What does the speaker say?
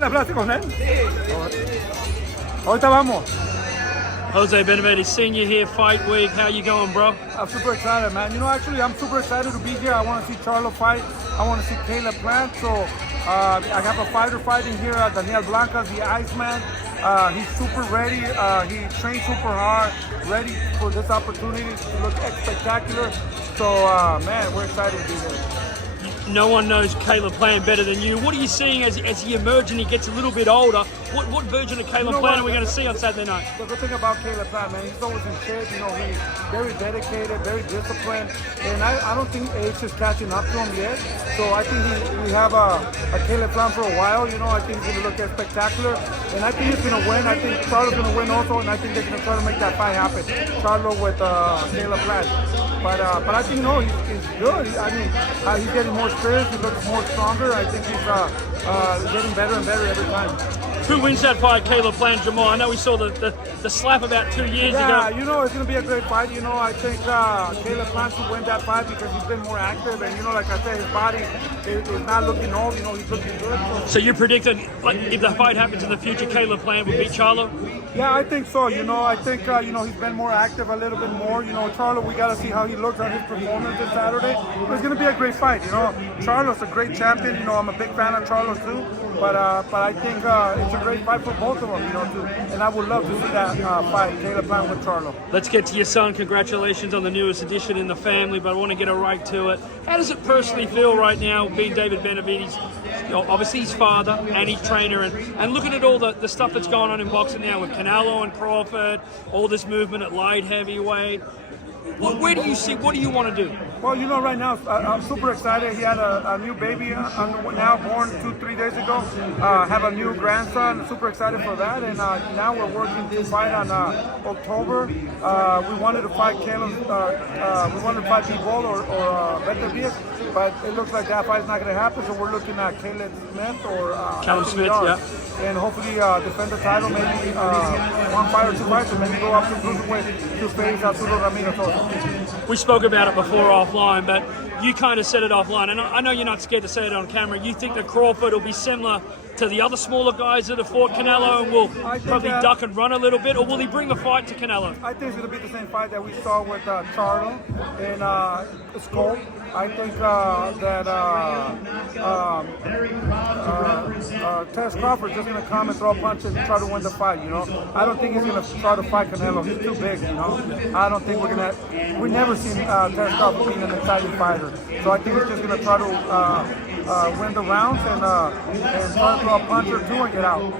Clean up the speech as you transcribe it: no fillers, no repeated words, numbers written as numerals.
¿Hablaste con él? Ahorita vamos. Jose Benavidez, Senior here, fight week. How you going, bro? I'm super excited, man. You know, actually, I'm super excited to be here. I want to see Charlo fight. I want to see Caleb Plant. So I have a fighter fighting here, Daniel Blanca, the Iceman. He's super ready. He trained super hard, ready for this opportunity to look spectacular. So, man, we're excited to be here. No one knows Caleb Plant better than you. What are you seeing as he emerges and he gets a little bit older? What version of Caleb Plant are we going to see on Saturday night? The good thing about Caleb Plant, man, he's always in shape. You know, he's very dedicated, very disciplined, and I don't think age is catching up to him yet. So I think we have a Caleb Plant for a while. You know, I think he's going to look spectacular, and I think he's going to win. I think Charlo's going to win also, and I think they're going to try to make that fight happen. Charlo with Caleb Plant. But I think, no, he's good. I mean, he's getting more experience. He looks more stronger. I think he's getting better and better every time. Who wins that fight, Caleb Plant, Jermall? I know we saw the slap about 2 years ago. Yeah, you know, it's going to be a great fight. You know, I think Caleb Plant should win that fight because he's been more active. And, you know, like I said, his body is not looking old. You know, he's looking good. So you're predicting, like, if the fight happens in the future, Caleb Plant will beat Charlo? Yeah, I think so. You know, I think, you know, he's been more active a little bit more. You know, Charlo, we got to see how he looks on his performance this Saturday. But it's going to be a great fight, you know. Charlo's a great champion. You know, I'm a big fan of Charlo, too. But I think it's a great fight for both of them, you know, too. And I would love to see that fight, Caleb Plant with Charlo. Let's get to your son. Congratulations on the newest addition in the family, but I want to get right to it. How does it personally feel right now being David Benavidez? You know, obviously his father and his trainer, and looking at all the stuff that's going on in boxing now with Canelo and Crawford, all this movement at light heavyweight. Where do you see, what do you want to do? Well, you know, right now, I'm super excited. He had a new baby now born 2-3 days ago. Have a new grandson. Super excited for that. And now we're working to fight on October. We wanted to fight Caleb. We wanted to fight Bivol or Benavidez, but it looks like that fight's not going to happen. So we're looking at Caleb Smith or Callum Smith, yeah. And hopefully defend the title, maybe one fight or two fights, and maybe go up to cruiserweight to face Arturo Ramirez also. We spoke about it before offline, but you kind of said it offline, and I know you're not scared to say it on camera. You think that Crawford will be similar to the other smaller guys that have fought Canelo and will probably duck and run a little bit, or will he bring the fight to Canelo? I think it's going to be the same fight that we saw with Charlo and Skull. I think that Tess Crawford is just going to come and throw punches and try to win the fight, you know. I don't think he's going to try to fight Canelo. He's too big, you know. I don't think we're going to... We've never seen Tess Crawford being an exciting fighter. So I think he's just going to try to win the rounds and try to throw a punch or two and get out.